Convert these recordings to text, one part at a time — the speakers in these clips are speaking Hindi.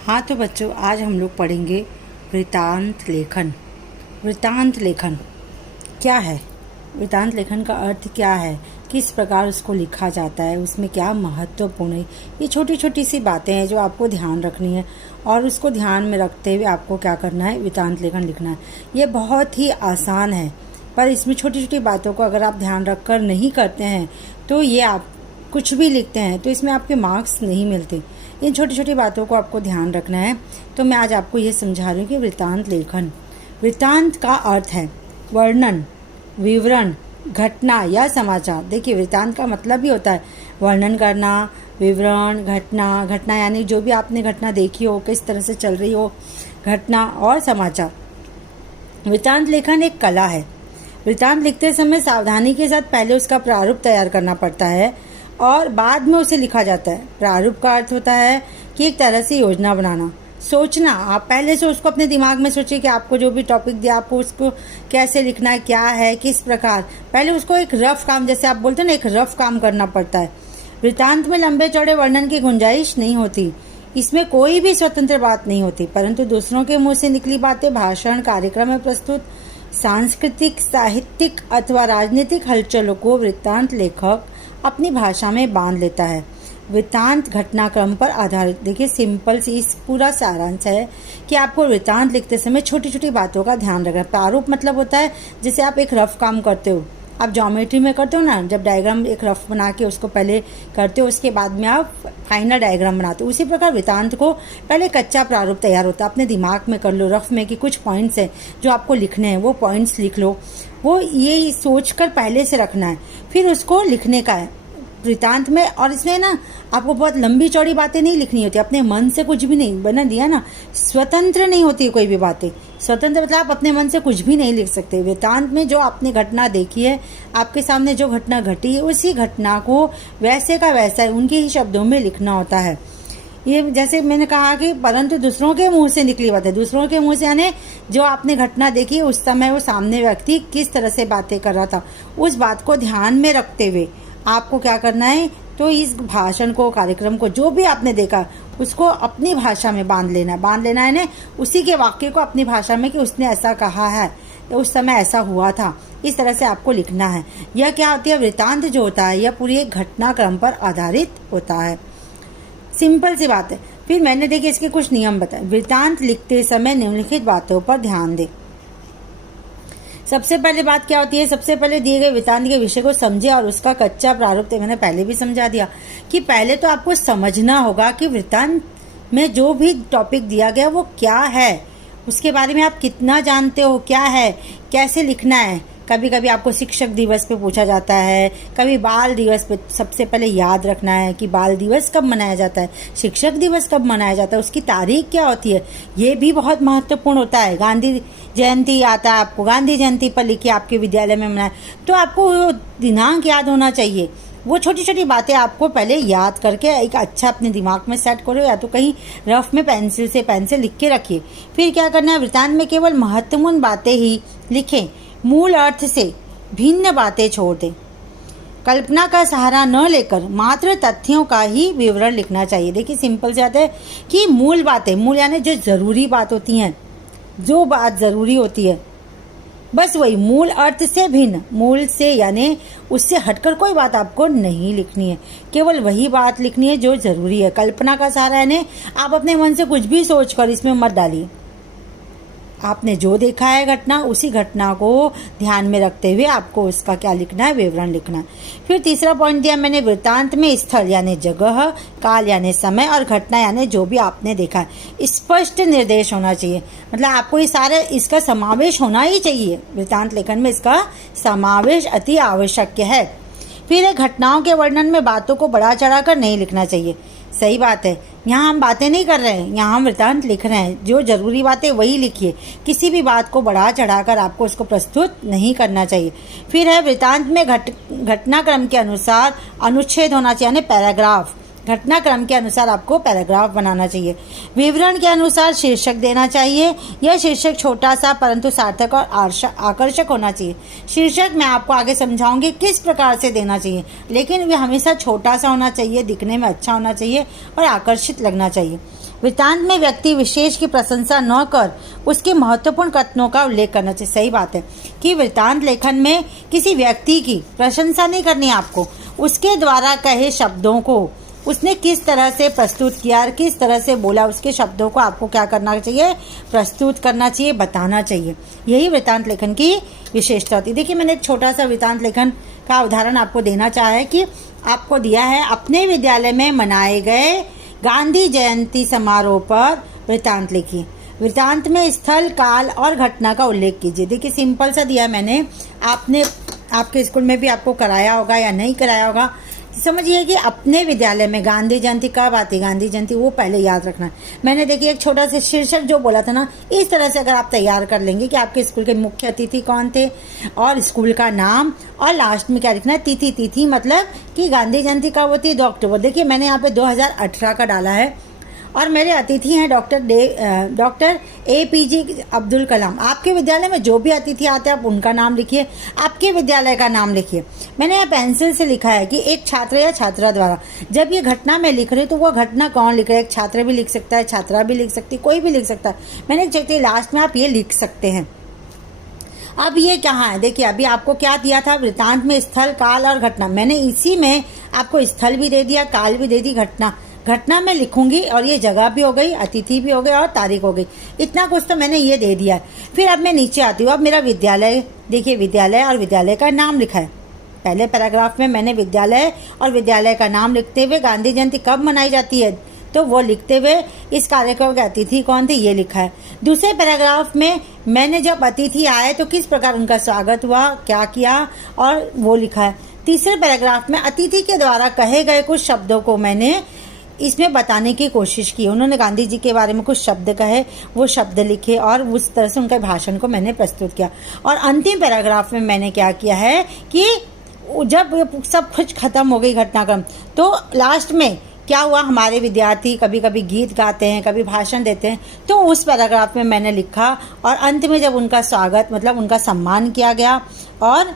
हाँ तो बच्चों, आज हम लोग पढ़ेंगे वृत्तांत लेखन। वृत्तांत लेखन क्या है? वृत्तांत लेखन का अर्थ क्या है, किस प्रकार उसको लिखा जाता है, उसमें क्या महत्वपूर्ण है। ये छोटी छोटी सी बातें हैं जो आपको ध्यान रखनी है और उसको ध्यान में रखते हुए आपको क्या करना है, वृत्तांत लेखन लिखना है। ये बहुत ही आसान है, पर इसमें छोटी छोटी बातों को अगर आप ध्यान रखकर नहीं करते हैं तो ये आप कुछ भी लिखते हैं तो इसमें आपके मार्क्स नहीं मिलते। इन छोटी छोटी बातों को आपको ध्यान रखना है। तो मैं आज आपको ये समझा रही हूँ कि वृत्तांत लेखन। वृत्तांत का अर्थ है वर्णन, विवरण, घटना या समाचार। देखिए, वृत्तांत का मतलब भी होता है वर्णन करना, विवरण, घटना। घटना यानी जो भी आपने घटना देखी हो, किस तरह से चल रही हो घटना, और समाचार। वृत्तांत लेखन एक कला है। वृत्तांत लिखते समय सावधानी के साथ पहले उसका प्रारूप तैयार करना पड़ता है और बाद में उसे लिखा जाता है। प्रारूप का अर्थ होता है कि एक तरह से योजना बनाना, सोचना। आप पहले से उसको अपने दिमाग में सोचिए कि आपको जो भी टॉपिक दिया, आपको उसको कैसे लिखना है, क्या है, किस प्रकार। पहले उसको एक रफ काम, जैसे आप बोलते हैं ना, एक रफ काम करना पड़ता है। वृत्तांत में लंबे चौड़े वर्णन की गुंजाइश नहीं होती। इसमें कोई भी स्वतंत्र बात नहीं होती, परंतु दूसरों के मुंह से निकली बातें भाषण, कार्यक्रम में प्रस्तुत सांस्कृतिक, साहित्यिक अथवा राजनीतिक हलचलों को वृत्तांत लेखक अपनी भाषा में बांध लेता है। वृत्तांत घटनाक्रम पर आधारित। देखिए, सिंपल सी इस पूरा सारांश है कि आपको वृत्तांत लिखते समय छोटी छोटी बातों का ध्यान रखना। प्रारूप मतलब होता है जैसे आप एक रफ काम करते हो, आप ज्योमेट्री में करते हो ना, जब डायग्राम एक रफ बना के उसको पहले करते हो, उसके बाद में आप फाइनल डायग्राम बनाते हो। उसी प्रकार वृत्तांत को पहले कच्चा प्रारूप तैयार होता है। अपने दिमाग में कर लो रफ में कि कुछ पॉइंट्स हैं जो आपको लिखने हैं, वो पॉइंट्स लिख लो। वो ये सोचकर पहले से रखना है, फिर उसको लिखने का है वृत्तांत में। और इसमें ना आपको बहुत लंबी चौड़ी बातें नहीं लिखनी होती। अपने मन से कुछ भी नहीं बना दिया ना, स्वतंत्र नहीं होती कोई भी बातें। स्वतंत्र मतलब आप अपने मन से कुछ भी नहीं लिख सकते। वृत्तांत में जो आपने घटना देखी है, आपके सामने जो घटना घटी है, उसी घटना को वैसे का वैसा उनके ही शब्दों में लिखना होता है। ये जैसे मैंने कहा कि परंतु दूसरों के मुंह से निकली बात है। दूसरों के मुंह से यानी जो आपने घटना देखी, उस समय वो सामने व्यक्ति किस तरह से बातें कर रहा था, उस बात को ध्यान में रखते हुए आपको क्या करना है, तो इस भाषण को, कार्यक्रम को, जो भी आपने देखा उसको अपनी भाषा में बांध लेना है। बांध लेना है ना, उसी के वाक्य को अपनी भाषा में कि उसने ऐसा कहा है, तो उस समय ऐसा हुआ था, इस तरह से आपको लिखना है। यह क्या होती है, वृत्तांत जो होता है यह पूरी एक घटनाक्रम पर आधारित होता है। सिंपल सी बात है। फिर मैंने देखिए इसके कुछ नियम बताए। वृत्तांत लिखते समय निम्नलिखित बातों पर ध्यान दें। सबसे पहले बात क्या होती है, सबसे पहले दिए गए वृत्तांत के विषय को समझे और उसका कच्चा प्रारूप। तो मैंने पहले भी समझा दिया कि पहले तो आपको समझना होगा कि वृत्तांत में जो भी टॉपिक दिया गया वो क्या है, उसके बारे में आप कितना जानते हो, क्या है, कैसे लिखना है। कभी कभी आपको शिक्षक दिवस पे पूछा जाता है, कभी बाल दिवस पे। सबसे पहले याद रखना है कि बाल दिवस कब मनाया जाता है, शिक्षक दिवस कब मनाया जाता है, उसकी तारीख क्या होती है, ये भी बहुत महत्वपूर्ण होता है। गांधी जयंती आता है, आपको गांधी जयंती पर लिखिए आपके विद्यालय में मनाए, तो आपको दिनांक याद होना चाहिए। वो छोटी छोटी बातें आपको पहले याद करके एक अच्छा अपने दिमाग में सेट करो, या तो कहीं रफ में पेंसिल से लिख के रखिए। फिर क्या करना है, वृत्तांत में केवल महत्वपूर्ण बातें ही लिखें, मूल अर्थ से भिन्न बातें छोड़ दें। कल्पना का सहारा न लेकर मात्र तथ्यों का ही विवरण लिखना चाहिए। देखिए, सिंपल से आता है कि मूल बातें, मूल यानी जो जरूरी बात होती हैं, जो बात जरूरी होती है, बस वही। मूल अर्थ से भिन्न, मूल से यानी उससे हटकर कोई बात आपको नहीं लिखनी है, केवल वही बात लिखनी है जो जरूरी है। कल्पना का सहारा यानी आप अपने मन से कुछ भी सोचकर इसमें मत डालिए। आपने जो देखा है घटना, उसी घटना को ध्यान में रखते हुए आपको उसका क्या लिखना है, विवरण लिखना है। फिर तीसरा पॉइंट दिया मैंने, वृत्तांत में स्थल यानी जगह, काल यानी समय, और घटना यानी जो भी आपने देखा है, स्पष्ट निर्देश होना चाहिए। मतलब आपको ये सारे, इसका समावेश होना ही चाहिए। वृत्तांत लेखन में इसका समावेश अति आवश्यक है। फिर घटनाओं के वर्णन में बातों को बढ़ा चढ़ाकर नहीं लिखना चाहिए। सही बात है, यहाँ हम बातें नहीं कर रहे हैं, यहाँ हम वृत्तांत लिख रहे हैं। जो जरूरी बातें वही लिखिए, किसी भी बात को बढ़ा चढ़ाकर आपको उसको प्रस्तुत नहीं करना चाहिए। फिर है वृत्तांत में घटनाक्रम के अनुसार अनुच्छेद होना चाहिए, यानी पैराग्राफ। घटनाक्रम के अनुसार आपको पैराग्राफ बनाना चाहिए। विवरण के अनुसार शीर्षक देना चाहिए। यह शीर्षक छोटा सा परंतु सार्थक और आकर्षक होना चाहिए। शीर्षक मैं आपको आगे समझाऊंगी किस प्रकार से देना चाहिए, लेकिन वह हमेशा छोटा सा होना चाहिए, दिखने में अच्छा होना चाहिए और आकर्षित लगना चाहिए। वृत्तांत में व्यक्ति विशेष की प्रशंसा न कर उसके महत्वपूर्ण कथनों का उल्लेख करना चाहिए। सही बात है कि वृत्तांत लेखन में किसी व्यक्ति की प्रशंसा नहीं करनी है आपको, उसके द्वारा कहे शब्दों को उसने किस तरह से प्रस्तुत किया और किस तरह से बोला, उसके शब्दों को आपको क्या करना चाहिए, प्रस्तुत करना चाहिए, बताना चाहिए। यही वृत्तांत लेखन की विशेषता होती है। देखिए, मैंने एक छोटा सा वृत्तांत लेखन का उदाहरण आपको देना चाहा है कि आपको दिया है, अपने विद्यालय में मनाए गए गांधी जयंती समारोह पर वृत्तांत लिखिए। वृत्तांत में स्थल, काल और घटना का उल्लेख कीजिए। देखिए, सिंपल सा दिया है मैंने, आपने आपके स्कूल में भी आपको कराया होगा या नहीं कराया होगा। समझिए कि अपने विद्यालय में गांधी जयंती कब आती है, गांधी जयंती वो पहले याद रखना है। मैंने देखिए एक छोटा सा शीर्षक जो बोला था ना, इस तरह से अगर आप तैयार कर लेंगे कि आपके स्कूल के मुख्य अतिथि कौन थे और स्कूल का नाम, और लास्ट में क्या लिखना है, तिथि। तिथि मतलब कि गांधी जयंती कब होती है, 2 अक्टूबर। देखिए, मैंने यहाँ पे 2018 का डाला है और मेरे अतिथि हैं डॉक्टर APJ अब्दुल कलाम। आपके विद्यालय में जो भी अतिथि आते हैं आप उनका नाम लिखिए, आपके विद्यालय का नाम लिखिए। मैंने यहाँ पेंसिल से लिखा है कि एक छात्र या छात्रा द्वारा, जब ये घटना मैं लिख रही हूँ तो वो घटना कौन लिख रहा है, एक छात्र भी लिख सकता है, छात्रा भी लिख सकती है, कोई भी लिख सकता है। मैंने चाहती लास्ट में आप ये लिख सकते हैं। अब ये कहाँ है, देखिए अभी आपको क्या दिया था, वृत्तांत में स्थल, काल और घटना। मैंने इसी में आपको स्थल भी दे दिया, काल भी दे दी, घटना में लिखूंगी और ये जगह भी हो गई, अतिथि भी हो गई और तारीख हो गई। इतना कुछ तो मैंने ये दे दिया है। फिर अब मैं नीचे आती हूँ। अब मेरा विद्यालय, देखिए विद्यालय और विद्यालय का नाम लिखा है। पहले पैराग्राफ में मैंने विद्यालय और विद्यालय का नाम लिखते हुए गांधी जयंती कब मनाई जाती है तो वो लिखते हुए इस कार्यक्रम के अतिथि कौन थे ये लिखा है। दूसरे पैराग्राफ में मैंने जब अतिथि आए तो किस प्रकार उनका स्वागत हुआ, क्या किया, और वो लिखा है। तीसरे पैराग्राफ में अतिथि के द्वारा कहे गए कुछ शब्दों को मैंने इसमें बताने की कोशिश की। उन्होंने गांधी जी के बारे में कुछ शब्द कहे, वो शब्द लिखे और उस तरह से उनके भाषण को मैंने प्रस्तुत किया। और अंतिम पैराग्राफ में मैंने क्या किया है कि जब सब कुछ खत्म हो गई घटनाक्रम, तो लास्ट में क्या हुआ, हमारे विद्यार्थी कभी कभी गीत गाते हैं, कभी भाषण देते हैं, तो उस पैराग्राफ में मैंने लिखा। और अंत में जब उनका स्वागत मतलब उनका सम्मान किया गया और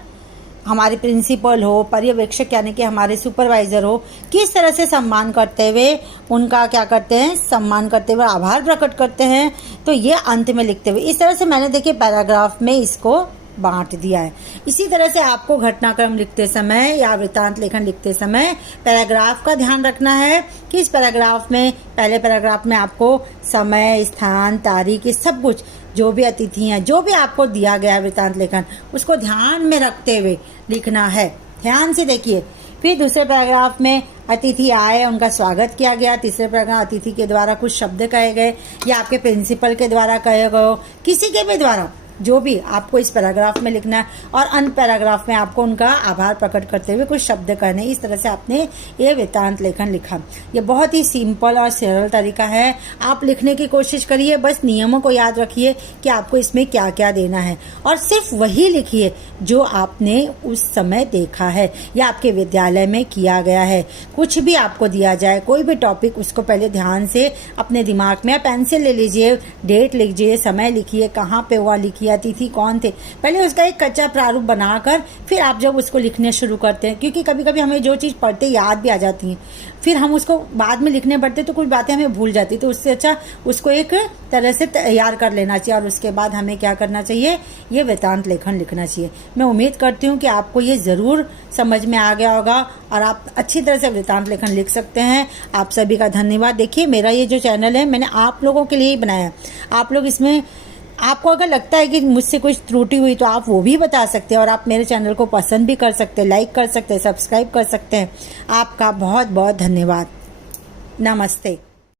हमारे प्रिंसिपल हो, पर्यवेक्षक यानी कि हमारे सुपरवाइजर हो, किस तरह से सम्मान करते हुए उनका क्या करते हैं, सम्मान करते हुए आभार प्रकट करते हैं, तो ये अंत में लिखते हुए इस तरह से मैंने देखिए पैराग्राफ में इसको बांट दिया है। इसी तरह से आपको घटनाक्रम लिखते समय या वृत्तांत लेखन लिखते समय पैराग्राफ का ध्यान रखना है कि इस पैराग्राफ में, पहले पैराग्राफ में आपको समय, स्थान, तारीख, सब कुछ, जो भी अतिथि हैं, जो भी आपको दिया गया है वृत्तांत लेखन, उसको ध्यान में रखते हुए लिखना है। ध्यान से देखिए। फिर दूसरे पैराग्राफ में अतिथि आए, उनका स्वागत किया गया। तीसरे पैराग्राफ अतिथि के द्वारा कुछ शब्द कहे गए या आपके प्रिंसिपल के द्वारा कहे गए, किसी के भी द्वारा, जो भी आपको इस पैराग्राफ में लिखना है। और अंत पैराग्राफ में आपको उनका आभार प्रकट करते हुए कुछ शब्द कहने। इस तरह से आपने ये वृत्तांत लेखन लिखा। ये बहुत ही सिंपल और सरल तरीका है। आप लिखने की कोशिश करिए, बस नियमों को याद रखिए कि आपको इसमें क्या क्या देना है और सिर्फ वही लिखिए जो आपने उस समय देखा है या आपके विद्यालय में किया गया है। कुछ भी आपको दिया जाए, कोई भी टॉपिक, उसको पहले ध्यान से अपने दिमाग में पेंसिल ले लीजिए, डेट लिखिए, समय लिखिए, कहाँ पे हुआ लिखिए, अतिथि कौन थे, पहले उसका एक कच्चा प्रारूप बनाकर फिर आप जब उसको लिखने शुरू करते हैं, क्योंकि कभी कभी हमें जो चीज़ पढ़ते याद भी आ जाती है, फिर हम उसको बाद में लिखने पड़ते तो कुछ बातें हमें भूल जाती, तो उससे अच्छा उसको एक तरह से तैयार कर लेना चाहिए और उसके बाद हमें क्या करना चाहिए, ये वृत्तांत लेखन लिखना चाहिए। मैं उम्मीद करती हूँ कि आपको ये ज़रूर समझ में आ गया होगा और आप अच्छी तरह से वृत्तांत लेखन लिख सकते हैं। आप सभी का धन्यवाद। देखिए, मेरा ये जो चैनल है मैंने आप लोगों के लिए ही बनाया। आप लोग इसमें, आपको अगर लगता है कि मुझसे कुछ त्रुटि हुई तो आप वो भी बता सकते हैं और आप मेरे चैनल को पसंद भी कर सकते हैं, लाइक कर सकते हैं, सब्सक्राइब कर सकते हैं। आपका बहुत बहुत धन्यवाद। नमस्ते।